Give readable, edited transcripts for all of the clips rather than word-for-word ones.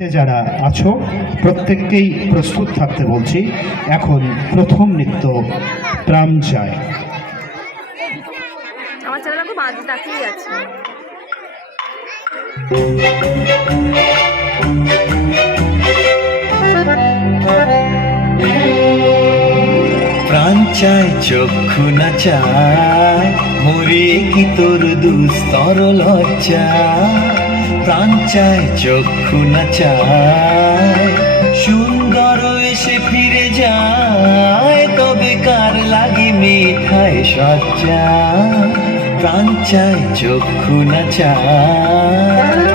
যারা আছো প্রত্যেককেই প্রস্তুত থাকতে বলছি। এখন প্রথম নৃত্য প্রাণ চায়। আমার ছেলেরা খুব আজ তাকিয়ে আছে। প্রাণ চায় চক্ষু না চায়, মরে কি তোর দুস্তর লজ্জা। প্রাণ চায় চক্ষু না চায়, সুন্দর এসে ফিরে যায়, তবে কার লাগে মেথায় সজ্জা। প্রাণ চায় চক্ষু না চায়।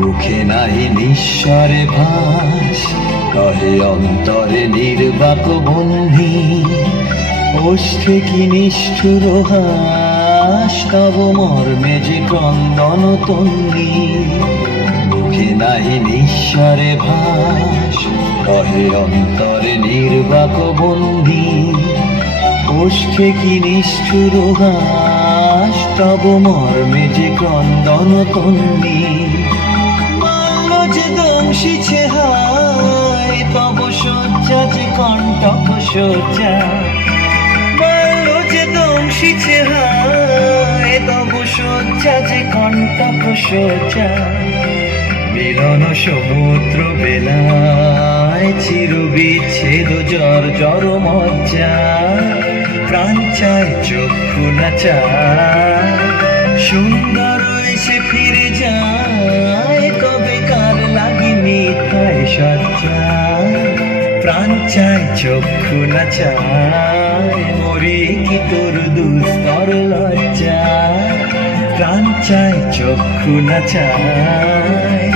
মুখে নাহি নিঃস্বরে ভাস, কহে অন্তরে নির্বাক বন্ধি। ওষ্ঠে কি নিষ্ঠুর হাস, কব মর্মে যে ক্রন্দন তন্নি। মুখে নাহি নিঃস্বরে ভাস, কহে অন্তরে নির্বাক বন্ধি। ওষ্ঠে কি নিষ্ঠুর হাস, তব মর্মে যে ক্রন্দন তন্নি। যে দংশিছে হায়, তব শয্যা যে কণ্টক শয্যা। বাল্য যে দংশিছে হায়, তব শয্যা যে কণ্টক শয্যা। মিলন সমুদ্র বেলায়, চির বিচ্ছেদ জর জর মজ্জা। প্রাণ চায় চক্ষু না চায়, সুন্দর এসে ফিরে যায়, কবে কার লাগি মিথায় সজ্জা। প্রাণ চায় চক্ষু না চায়, মরি কি তোর দুস্তর লজ্জা। প্রাণ চায় চক্ষু না চায়।